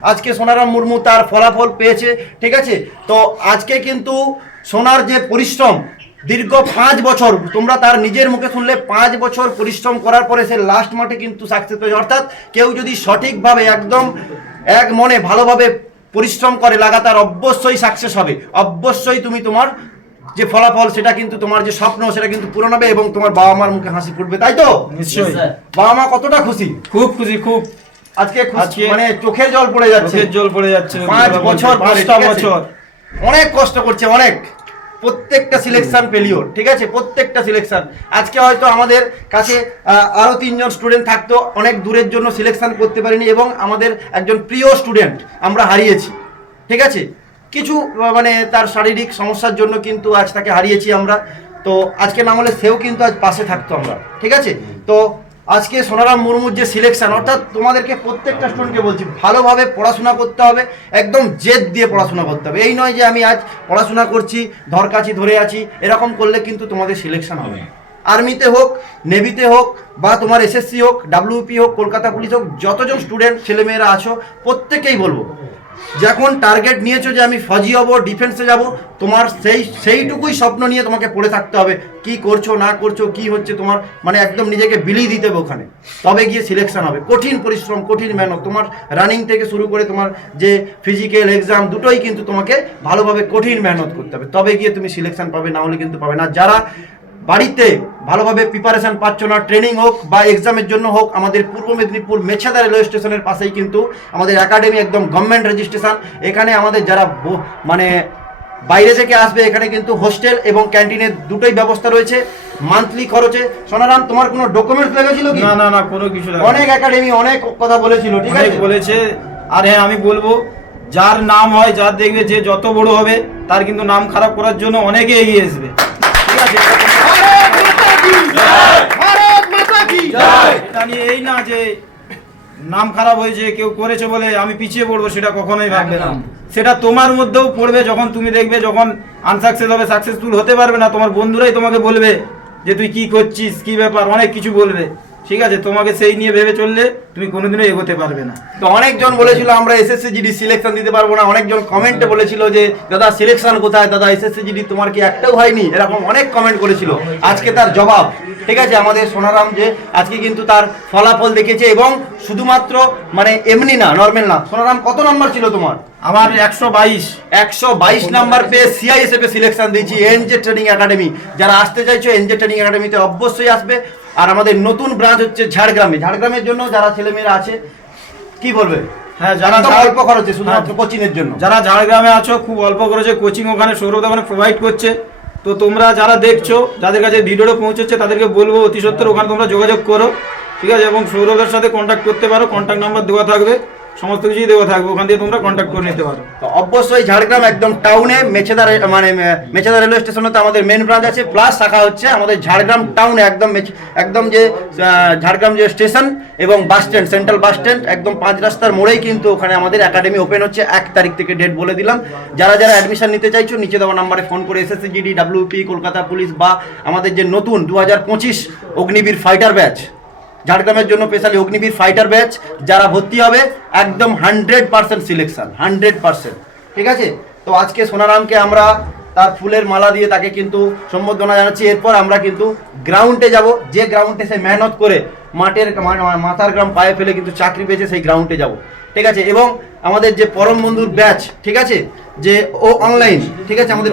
আজকে সোনারাম মুর্মু তার ফলাফল পেয়েছে ঠিক আছে? তো আজকে কিন্তু সোনার যে পরিশ্রম দীর্ঘ পাঁচ বছর তোমরা তার নিজের মুখে শুনলে পাঁচ বছর পরিশ্রম করার পরে সে লাস্ট মাঠে কিন্তু সাকসেস পেয়েছে অর্থাৎ কেউ যদি সঠিকভাবে একদম এক মনে ভালোভাবে পরিশ্রম করে লাগাতার অবশ্যই সাকসেস হবে। অবশ্যই তুমি তোমার যে ফলাফল সেটা কিন্তু তোমার যে স্বপ্ন সেটা কিন্তু পূরণ হবে এবং তোমার বাবা মার মুখে হাসি ফুটবে তাই তো? নিশ্চয়ই। বাবা মা কতটা খুশি? খুব খুশি খুব। আজকে মানে চোখের জল পড়ে যাচ্ছে। জল পড়ে যাচ্ছে পাঁচ বছর পাঁচটা বছর অনেক কষ্ট করছে অনেক। প্রত্যেকটা সিলেকশন পেলিওর ঠিক আছে? প্রত্যেকটা সিলেকশন আজকে হয়তো আমাদের কাছে আহ, আরও তিনজন স্টুডেন্ট থাকতো অনেক দূরের জন্য সিলেকশন করতে পারিনি এবং আমাদের একজন প্রিয় স্টুডেন্ট আমরা হারিয়েছি ঠিক আছে? কিছু মানে তার শারীরিক সমস্যার জন্য কিন্তু আজ তাকে হারিয়েছি আমরা। তো আজকে না হলে সেও কিন্তু আজ পাশে থাকতো আমরা ঠিক আছে? তো আজকে সোনারাম মুর্মুর যে সিলেকশন অর্থাৎ তোমাদেরকে প্রত্যেকটা স্টুডেন্টকে বলছি, ভালোভাবে পড়াশোনা করতে হবে, একদম জেদ দিয়ে পড়াশোনা করতে হবে এই নয় যে আমি আজ পড়াশোনা করছি, ধরকাছি, ধরে আছি, এরকম করলে কিন্তু তোমাদের সিলেকশন হবে। আর্মিতে হোক নেভিতে হোক, বা তোমার এসএসসি হোক ডাব্লিউপি হোক, কলকাতা পুলিশ হোক, যতজন স্টুডেন্ট ছেলেমেয়েরা আছো, প্রত্যেকেই বলব যখন টার্গেট নিয়েছো যে আমি ফজি হব ডিফেন্সে যাব, তোমার সেই, সেইটুকুই স্বপ্ন নিয়ে তোমাকে পড়ে থাকতে হবে। কি করছ, না করছ, কি হচ্ছে তোমার মানে একদম নিজেকে বিলিয়ে দিতে হবে ওখানে। তবে গিয়ে সিলেকশন হবে। কঠিন পরিশ্রম, কঠিন মেহনত। তোমার রানিং থেকে শুরু করে তোমার যে ফিজিক্যাল এক্সাম দুটোই কিন্তু তোমাকে ভালোভাবে কঠিন মেহনত করতে হবে। তবে গিয়ে তুমি সিলেকশন পাবে, না হলে কিন্তু পাবে না। যারা বাড়িতে ভালোভাবে প্রিপারেশন পাচ্ছ না ট্রেনিং হোক বা এক্সামের জন্য হোক আমাদের পূর্ব মেদিনীপুর মেছেদা রেলওয়ে স্টেশনের পাশেই কিন্তু আমাদের একাডেমি একদম গভর্নমেন্ট রেজিস্ট্রেশন এখানে আমাদের যারা মানে বাইরে থেকে আসবে এখানে কিন্তু হোস্টেল এবং ক্যান্টিনের দুটোই ব্যবস্থা রয়েছে। মান্থলি খরচে। সোনারাম তোমার কোনো ডকুমেন্টস লেগেছিল কি? না না না কোনো কিছু না অনেক একাডেমি অনেক কথা বলেছিল ঠিক আছে? বলেছে। আর হ্যাঁ আমি বলব যার নাম হয় যার দেখবে যে যত বড় হবে তার কিন্তু নাম খারাপ করার জন্য অনেকে এগিয়ে আসবে ঠিক আছে? এটা এই না যে নাম খারাপ হয়েছে, কেউ করেছে বলে আমি পিছিয়ে পড়ব, সেটা কখনোই ভাববে না। সেটা তোমার মধ্যেও পড়বে, যখন তুমি দেখবে, যখন আনসাকসেস হবে সাকসেসফুল হতে পারবে না, তোমার বন্ধুরাই তোমাকে বলবে যে, তুই কি করছিস? কি ব্যাপার? অনেক কিছু বলবে। ঠিক আছে তোমাকে সেই নিয়ে ভেবে চললে তুমি কোনোদিনও এগোতে পারবে না। তো অনেকজন বলেছিল আমরা এসএসসি জিডি সিলেকশন দিতে পারব না। অনেকজন কমেন্টে বলেছিল যে দাদা সিলেকশন কোথায়? দাদা এসএসসি জিডি তোমার কি একটাও হয়নি? এরকম অনেক কমেন্ট করেছিল। আজকে তার জবাব ঠিক আছে আমাদের সোনারাম যে আজকে কিন্তু তার ফলাফল দেখেছে এবং শুধুমাত্র মানে এমনি না নর্মাল না। সোনারাম কত নাম্বার ছিল তোমার? আমার একশো বাইশ। একশো বাইশ নাম্বার পেয়ে সিআইএসএফ এ সিলেকশন দিয়েছি এনজে ট্রেনিং একাডেমি যারা আসতে চাইছো এনজে ট্রেনিং একাডেমিতে অবশ্যই আসবে। আর আমাদের নতুন ব্রাঞ্চ হচ্ছে ঝাড়গ্রামে। ঝাড়গ্রামের জন্য যারা ছেলেমেয়েরা আছে কি বলবে? হ্যাঁ যারা অল্প খরচে শুধুমাত্র কোচিংয়ের জন্য। যারা ঝাড়গ্রামে আছো খুব অল্প খরচে কোচিং ওখানে সৌরভ ওখানে প্রোভাইড করছে। তো তোমরা যারা দেখছ যাদের কাছে ভিডিওটা পৌঁছচ্ছে তাদেরকে বলব অতি সত্তর ওখানে তোমরা যোগাযোগ করো। ঠিক আছে এবং সৌরভের সাথে কন্ট্যাক্ট করতে পারো কন্ট্যাক্ট নাম্বার দেওয়া থাকবে। সমস্ত কিছুই দেওয়া থাকবে, ওখান দিয়ে তোমরা কন্ট্যাক্ট করে নিতে পারো। তো অবশ্যই ঝাড়গ্রাম একদম টাউনে মেছেদা রে- মানে মে- মেছেদা রেলওয়ে স্টেশনে তো আমাদের মেন ব্রাঞ্চ আছে প্লাস শাখা হচ্ছে আমাদের ঝাড়গ্রাম টাউনে একদম একদম যে ঝাড়গ্রাম যে স্টেশন এবং bus stand central bus stand একদম পাঁচ রাস্তার মোড়েই কিন্তু ওখানে আমাদের একাডেমি ওপেন হচ্ছে, এক তারিখ থেকে ডেট বলে দিলাম। যারা যারা অ্যাডমিশন নিতে চাইছো, নিচে দেওয়া নাম্বারে ফোন করে SSC GD WP Kolkata police বা আমাদের যে নতুন দু হাজার পঁচিশ অগ্নিবীর ফাইটার ব্যাচ ঝাড়গ্রামের জন্য স্পেশালি অগ্নিবীর ফাইটার ব্যাচ যারা ভর্তি হবে, একদম hundred percent selection hundred percent ঠিক আছে? তো আজকে সোনারামকে আমরা তার ফুলের মালা দিয়ে তাকে কিন্তু সম্বর্ধনা জানাচ্ছি। এরপর আমরা কিন্তু গ্রাউন্ডে যাব। যে গ্রাউন্ডে সে মেহনত করে মাঠের মাথার গ্রাম পায়ে ফেলে কিন্তু চাকরি পেয়েছে, সেই গ্রাউন্ডে যাব। ঠিক আছে? এবং আমাদের যে পরম বন্ধুর ব্যাচ, ঠিক আছে? যে ও অনলাইন ঠিক আছে? আমাদের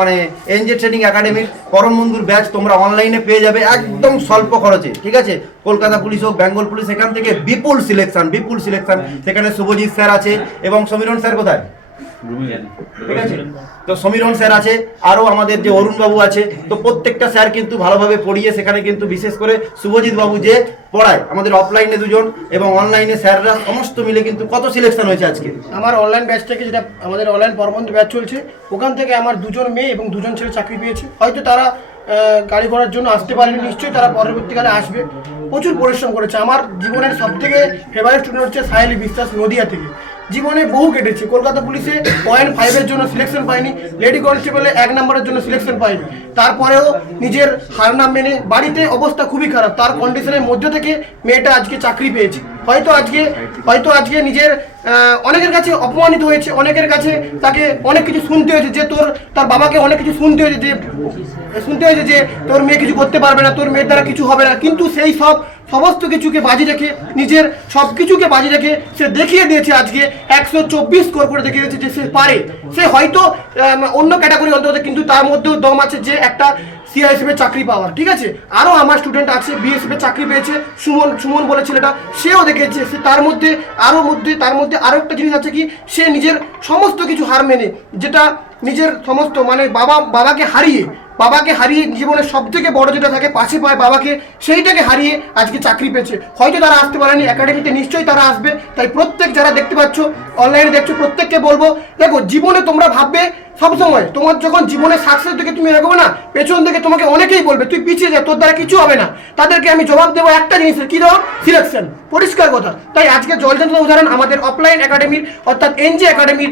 মানে এনজে ট্রেনিং একাডেমির পরম বন্ধুর ব্যাচ তোমরা অনলাইনে পেয়ে যাবে একদম স্বল্প খরচে, ঠিক আছে? কলকাতা পুলিশ হোক, বেঙ্গল পুলিশ, এখান থেকে বিপুল সিলেকশন বিপুল সিলেকশন সেখানে শুভজিৎ স্যার আছে এবং সমীরণ স্যার কোথায়? ঠিক আছে? তো সমীরণ স্যার আছে আরও আমাদের যে অরুণ বাবু আছে তো প্রত্যেকটা স্যার কিন্তু ভালোভাবে পড়িয়ে সেখানে কিন্তু বিশেষ করে শুভজিৎ বাবু যে পড়ায় আমাদের অফলাইনে দুজন এবং অনলাইনে স্যাররা সমস্ত মিলে কিন্তু কত সিলেকশন হয়েছে আজকে? আমার অনলাইন ব্যাচ থেকে যেটা আমাদের অনলাইন পরবন্ধু ব্যাচ চলছে ওখান থেকে আমার দুজন মেয়ে এবং দুজন ছেলে চাকরি পেয়েছে। হয়তো তারা গাড়ি ঘোড়ার জন্য আসতে পারেনি নিশ্চয়ই তারা পরবর্তীকালে আসবে। প্রচুর পরিশ্রম করেছে। আমার জীবনের সব থেকে ফেভারিট স্টুডেন্ট হচ্ছে সাহেলি বিশ্বাস নদিয়া থেকে। জীবনে বহু কেটেছি। কলকাতা পুলিশে পয়েন্ট ফাইভের জন্য সিলেকশন পাইনি লেডি কনস্টেবলে এক নম্বরের জন্য সিলেকশন পাইনি তারপরেও নিজের হার নাম মেনে বাড়িতে অবস্থা খুবই খারাপ। তার কন্ডিশনের মধ্যে থেকে মেয়েটা আজকে চাকরি পেয়েছে। হয়তো আজকে হয়তো আজকে নিজের অনেকের কাছে অপমানিত হয়েছে, অনেকের কাছে তাকে অনেক কিছু শুনতে হয়েছে যে তোর, তার বাবাকে অনেক কিছু শুনতে হয়েছে যে, শুনতে হয়েছে যে তোর মেয়ে কিছু করতে পারবে না, তোর মেয়ের দ্বারা কিছু হবে না। কিন্তু সেই সব সমস্ত কিছুকে বাজি রেখে, নিজের সব কিছুকে বাজি রেখে সে দেখিয়ে দিয়েছে আজকে একশো চব্বিশ স্কোর করে দেখিয়ে দিয়েছে যে সে পারে। সে হয়তো অন্য ক্যাটাগরি অন্তত, কিন্তু তার মধ্যেও দম আছে যে একটা সিআইএসএফ চাকরি পাওয়ার। ঠিক আছে? আরও আমার স্টুডেন্ট আছে বিএসএফ চাকরি পেয়েছে, সুমন সুমন বলে ছেলেটা, সেও দেখেছে সে তার মধ্যে আরও মধ্যে, তার মধ্যে আরও একটা জিনিস আছে কি, সে নিজের সমস্ত কিছু হার মেনে, যেটা নিজের সমস্ত মানে বাবা, বাবাকে হারিয়ে বাবাকে হারিয়ে জীবনের সব থেকে বড় যেটা থাকে পাশে পায় বাবাকে, সেইটাকে হারিয়ে আজকে চাকরি পেয়েছে। হয়তো তারা আসতে পারেনি একাডেমিতে নিশ্চয়ই তারা আসবে, তাই প্রত্যেক যারা দেখতে পাচ্ছ অনলাইনে দেখছ, প্রত্যেককে বলব, দেখো, জীবনে তোমরা ভাববে সবসময় তোমার যখন জীবনে সাকসেস দিকে তুমি এগোবে না পেছন থেকে তোমাকে অনেকেই বলবে তুই পিছিয়ে যা তোর দ্বারা কিছু হবে না। তাদেরকে আমি জবাব দেবো একটা জিনিসের কি জবাব সিলেকশন পরিষ্কার কথা। তাই আজকে জলজান্ত উদাহরণ আমাদের অফলাইন একাডেমির অর্থাৎ এনজি একাডেমির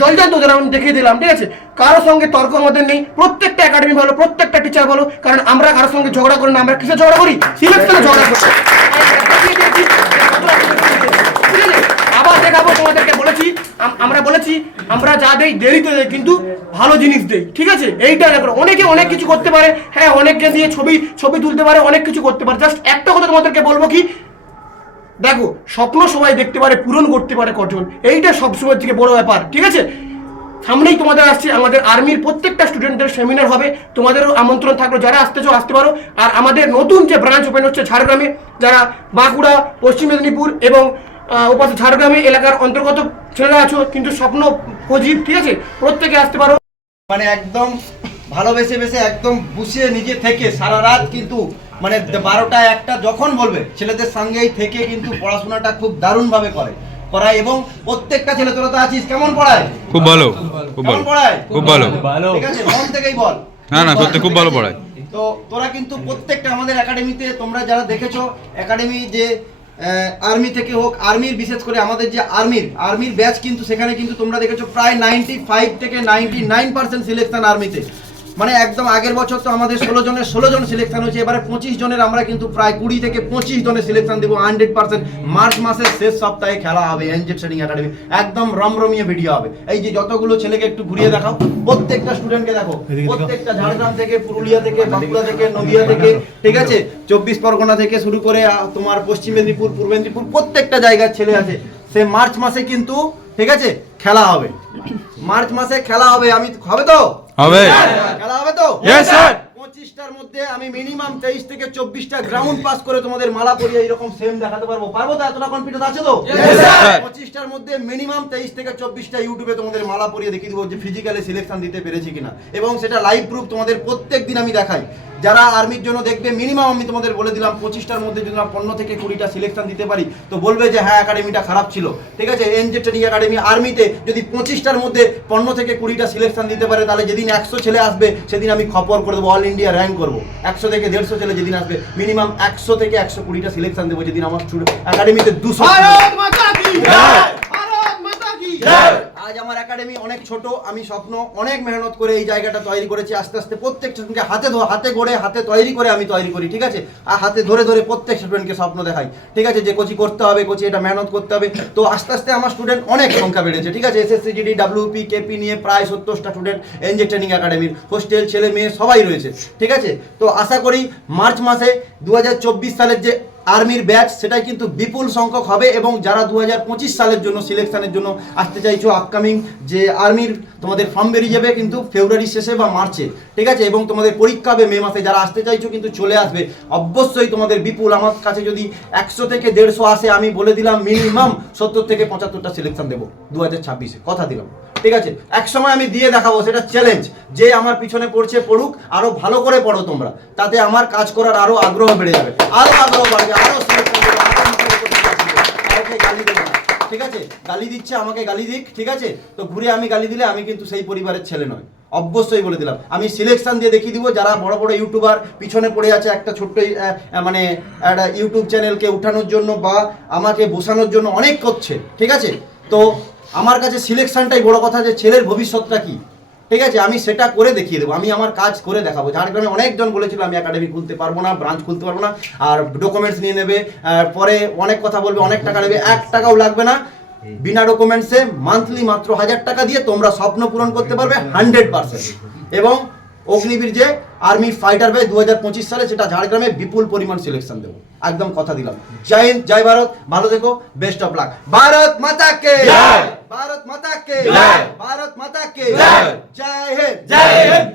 জলজান্ত উদাহরণ দেখিয়ে দিলাম ঠিক আছে? কারোর সঙ্গে তর্ক আমাদের নেই প্রত্যেকটা একাডেমি ভালো প্রত্যেকটা টিচার ভালো কারণ আমরা কারোর সঙ্গে ঝগড়া করি না আমরা কিসে ঝগড়া করি? সিলেকশনে ঝগড়া করি। ঠিক আছে? আবার দেখাবো তোমাদেরকে। আমরা বলেছি, আমরা যা দেই দেরিতে দেয় কিন্তু ভালো জিনিস দেই, ঠিক আছে? এইটা দেখো, অনেকে অনেক কিছু করতে পারে হ্যাঁ অনেককে দিয়ে ছবি ছবি তুলতে পারে, অনেক কিছু করতে পারে। জাস্ট একটা কথা তোমাদেরকে বলব কি? দেখো, স্বপ্ন সবাই দেখতে পারে, পূরণ করতে পারে কজন। এইটা সবসময় থেকে বড় ব্যাপার, ঠিক আছে? সামনেই তোমাদের আসছে, আমাদের আর্মির প্রত্যেকটা স্টুডেন্টদের সেমিনার হবে। তোমাদেরও আমন্ত্রণ থাকল, যারা আসতেছো, আসতে পারো। আর আমাদের নতুন যে ব্রাঞ্চ ওপেন হচ্ছে ঝাড়গ্রামে, যারা বাঁকুড়া, পশ্চিম মেদিনীপুর এবং ওপাশে ঝাড়গ্রামে এলাকার অন্তর্গত ছেলেরা আছো কিন্তু স্বপ্ন পজিটিভ ঠিক আছে? প্রত্যেকে আসতে পারো। মানে একদম ভালোবেসে বেসে একদম বুঝিয়ে নিজে থেকে সারা রাত কিন্তু মানে বারোটা একটা যখন বলবে ছেলেদের সঙ্গেই থেকে কিন্তু পড়াশোনাটা খুব দারুণভাবে করে করায় এবং প্রত্যেকটা ছেলে তোরা তো আছিস কেমন পড়ায়? খুব ভালো খুব ভালো পড়ায়? খুব ভালো। ঠিক আছে মন থেকেই বল। না না সত্যি খুব ভালো পড়ায়। তো তোরা কিন্তু প্রত্যেকটা আমাদের একাডেমিতে তোমরা যারা দেখেছ একাডেমি যে আর্মি থেকে হোক আর্মির বিশেষ করে আমাদের যে আর্মির আর্মির ব্যাচ কিন্তু সেখানে কিন্তু তোমরা দেখেছ প্রায় নাইনটি ফাইভ থেকে নাইনটি নাইন পার্সেন্ট সিলেকশন আর্মিতে মানে একদম আগের বছর তো আমাদের ষোলো জনের ষোলো জন সিলেকশন হয়েছে এবারে পঁচিশ জনের আমরা কিন্তু প্রায় কুড়ি থেকে পঁচিশ জনের সিলেকশন দেবো হান্ড্রেড পার্সেন্ট মার্চ মাসের শেষ সপ্তাহে খেলা হবে এনজেড ট্রেনিং একাডেমি। একদম রমরমিয়ে ভিডিও হবে। এই যে যতগুলো ছেলেকে একটু ঘুরিয়ে দেখাও প্রত্যেকটা স্টুডেন্টকে দেখো প্রত্যেকটা ঝাড়গ্রাম থেকে পুরুলিয়া থেকে বাঁকুড়া থেকে নদিয়া থেকে ঠিক আছে? চব্বিশ পরগনা থেকে শুরু করে তোমার পশ্চিম মেদিনীপুর পূর্ব মেদিনীপুর প্রত্যেকটা জায়গার ছেলে আছে। সে মার্চ মাসে কিন্তু ঠিক আছে? খেলা হবে। মার্চ মাসে খেলা হবে আমি হবে তো? হবে। খেলা হবে তো? ইয়েস স্যার পঁচিশটার মধ্যে আমি মিনিমাম তেইশ থেকে চব্বিশটা গ্রাউন্ড পাস করে তোমাদের মালা পরিয়ে এরকম সেম দেখাতে পারব। পারব তো? এতটা কনফিডেন্স আছে তো? পঁচিশটার মধ্যে মিনিমাম তেইশ থেকে চব্বিশটা ইউটিউবে তোমাদের মালা পরিয়ে দেখিয়ে দেবো যে ফিজিক্যালি সিলেকশন দিতে পেরেছি কিনা। এবং সেটা লাইভ প্রুফ তোমাদের প্রত্যেক দিন আমি দেখাই। যারা আর্মির জন্য দেখবে মিনিমাম আমি তোমাদের বলে দিলাম পঁচিশটার মধ্যে যদি আমরা পনেরো থেকে কুড়িটা সিলেকশন দিতে পারি তো বলবে যে হ্যাঁ একাডেমিটা খারাপ ছিল। ঠিক আছে? এনজে ট্রেনিং একাডেমি আর্মিতে যদি পঁচিশটার মধ্যে পনেরো থেকে কুড়িটা সিলেকশন দিতে পারে তাহলে যেদিন একশো ছেলে আসবে সেদিন আমি খপর করে দেবো অল ইন্ডিয়া র্যাঙ্ক করব। একশো থেকে দেড়শো ছেলে যেদিন আসবে মিনিমাম একশো থেকে একশো কুড়িটা সিলেকশন দেবো যেদিন আমার স্টুডেন্ট একাডেমিতে দুশো আমার একাডেমি অনেক ছোট, আমি স্বপ্ন অনেক মেহনত করে এই জায়গাটা তৈরি করেছি। আস্তে আস্তে প্রত্যেক স্টুডেন্টকে হাতে হাতে গড়ে, হাতে তৈরি করে আমি তৈরি করি, ঠিক আছে? আর হাতে ধরে ধরে প্রত্যেক স্টুডেন্টকে স্বপ্ন দেখাই, ঠিক আছে? যে কোচি করতে হবে, কোচি এটা মেহনত করতে হবে। তো আস্তে আস্তে আমার স্টুডেন্ট অনেক সংখ্যা বেড়েছে, ঠিক আছে? এসএসসি জিডি ডাব্লিউপি কেপি নিয়ে প্রায় সত্তরটা স্টুডেন্ট এনজে ট্রেনিং একাডেমির হোস্টেল ছেলে মেয়ে সবাই রয়েছে, ঠিক আছে? তো আশা করি মার্চ মাসে দু হাজার চব্বিশ সালের যে আর্মির ব্যাচ, সেটাই কিন্তু বিপুল সংখ্যক হবে এবং যারা দু হাজার পঁচিশ সালের জন্য, সিলেকশনের জন্য আসতে চাইছো আপকামিং যে আর্মির তোমাদের ফর্ম বেরিয়ে যাবে কিন্তু ফেব্রুয়ারি শেষে বা মার্চে, ঠিক আছে? এবং তোমাদের পরীক্ষা হবে মে মাসে, যারা আসতে চাইছো কিন্তু চলে আসবে। অবশ্যই তোমাদের বিপুল, আমার কাছে যদি একশো থেকে দেড়শো আসে, আমি বলে দিলাম মিনিমাম সত্তর থেকে পঁচাত্তরটা সিলেকশন দেবো দু হাজার ছাব্বিশে, কথা দিলাম। ঠিক আছে? এক সময় আমি দিয়ে দেখাবো, সেটা চ্যালেঞ্জ যে আমার পিছনে পড়ছে, পড়ুক, আরও ভালো করে পড়ো তোমরা। তাতে আমার কাজ করার আরও আগ্রহ বেড়ে যাবে। আরও আগ্রহ বাড়বে, আরও ঠিক আছে? গালি দিচ্ছে, আমাকে গালি দিক, ঠিক আছে? তো ঘুরে আমি গালি দিলে আমি কিন্তু সেই পরিবারের ছেলে নয় অবশ্যই বলে দিলাম। আমি সিলেকশন দিয়ে দেখিয়ে দিব, যারা বড় বড় ইউটিউবার পিছনে পড়ে আছে একটা ছোট্ট মানে একটা ইউটিউব চ্যানেলকে উঠানোর জন্য বা আমাকে বসানোর জন্য অনেক করছে। ঠিক আছে? তো আমার কাছে সিলেকশনটাই বড় কথা যে ছেলের ভবিষ্যৎটা কি? ঠিক আছে, আমি সেটা করে দেখিয়ে দেবো। আমি আমার কাজ করে দেখাবো। ঝাড়গ্রামে অনেকজন বলেছিল, আমি একাডেমি খুলতে পারব না ব্রাঞ্চ খুলতে পারব না, আর ডকুমেন্টস নিয়ে নেবে পরে অনেক কথা বলবে, অনেক টাকা নেবে, এক টাকাও লাগবে না। বিনা ডকুমেন্টসে মান্থলি মাত্র হাজার টাকা দিয়ে তোমরা স্বপ্ন পূরণ করতে পারবে হান্ড্রেড পার্সেন্ট এবং অগ্নিবীর যে আর্মি ফাইটার ভাই দু হাজার পঁচিশ সালে সেটা ঝাড়গ্রামে বিপুল পরিমাণ সিলেকশন দেবো। একদম কথা দিলাম। জয় হিন্দ জয় ভারত। ভালো দেখো বেস্ট অফ লাক ভারত মাতা কে! ভারত মাতা কে! ভারত মাতা কে! জয় হিন্দ। জয় হিন্দ।